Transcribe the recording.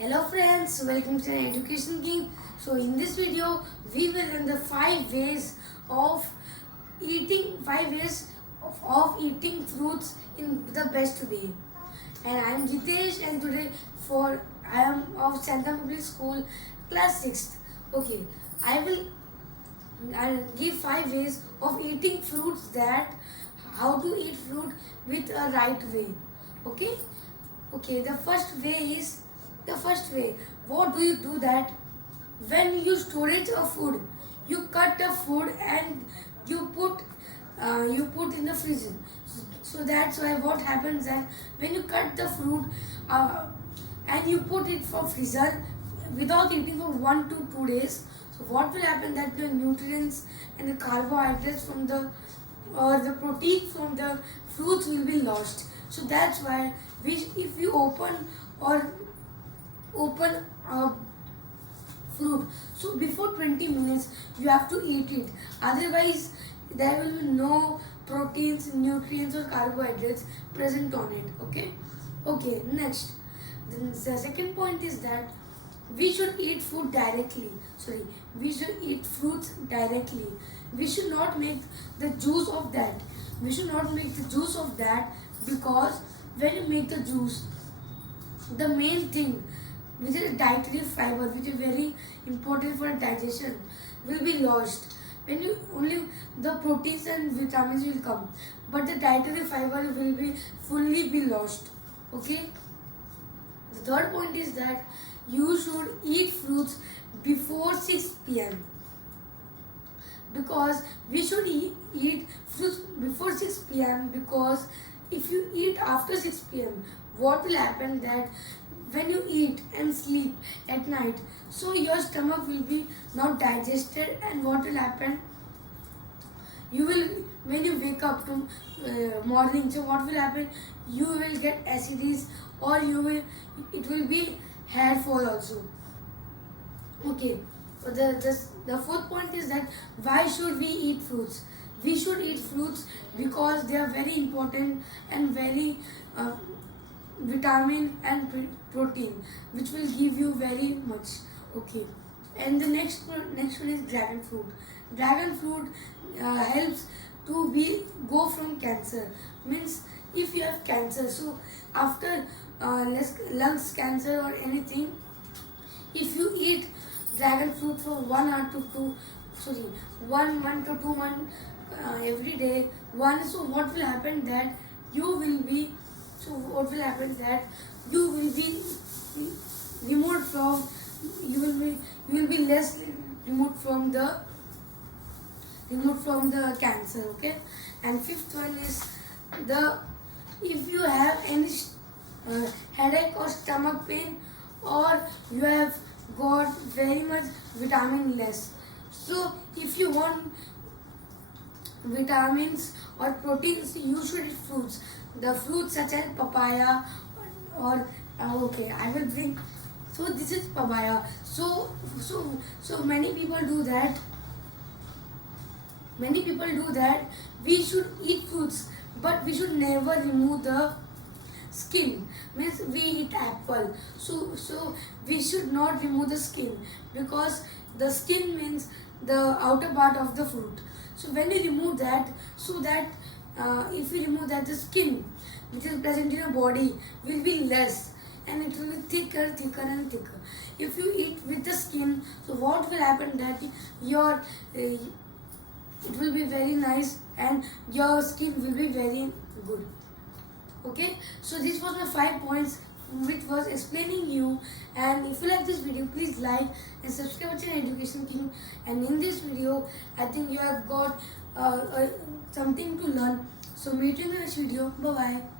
Hello friends, welcome to Education King. So in this video, we will learn the 5 ways of eating fruits in the best way. And I am Jitesh, and today I am of Santa Public School, class 6th. Okay, I'll give 5 ways of eating fruits, that how to eat fruit with a right way. Okay. Okay, the first way. What do you do that when you storage a food? You cut the food and you put in the freezer. So that's why what happens that when you cut the fruit and you put it for freezer without eating for 1 to 2 days. So what will happen that the nutrients and the carbohydrates from the protein from the fruits will be lost. So that's why if you open a fruit, so before 20 minutes you have to eat it. Otherwise, there will be no proteins, nutrients, or carbohydrates present on it. Okay, next. Then the second point is that we should eat food directly. We should eat fruits directly. We should not make the juice of that. Because when you make the juice, the main thing, which is dietary fiber, which is very important for digestion, will be lost. When you only the proteins and vitamins will come, but the dietary fiber will be fully be lost. Okay. The third point is that you should eat fruits before 6 p.m. because we should eat fruits before 6 p.m. because if you eat after 6 p.m., what will happen that when you eat and sleep at night, so your stomach will be not digested, and what will happen, you will, when you wake up to morning, so what will happen, you will get acidities, or it will be hair fall also. Okay, so the fourth point is that why should we eat fruits? We should eat fruits because they are very important and very vitamin and protein, which will give you very much. Okay, and the next one is dragon fruit. Dragon fruit helps to go from cancer. Means if you have cancer, so after lungs cancer or anything, if you eat dragon fruit for 1 month to 2 months every day, so what will happen that you will be removed from you will be less removed from the cancer. Okay, and fifth one is if you have any headache or stomach pain, or you have got very much vitamin less, so if you want vitamins or proteins, you should eat fruits. The fruits such as papaya or okay, I will bring. So this is papaya. So many people do that. We should eat fruits, but we should never remove the skin. Means we eat apple, so we should not remove the skin, because the skin means the outer part of the fruit. So when you remove that, so that if you remove that, the skin which is present in your body will be less, and it will be thicker and thicker. If you eat with the skin, so what will happen that your it will be very nice and your skin will be very good. Okay, so this was my 5 points which was explaining you. And if you like this video, please like and subscribe to Education King. And in this video, I think you have got something to learn. So meet you in the next video. Bye bye.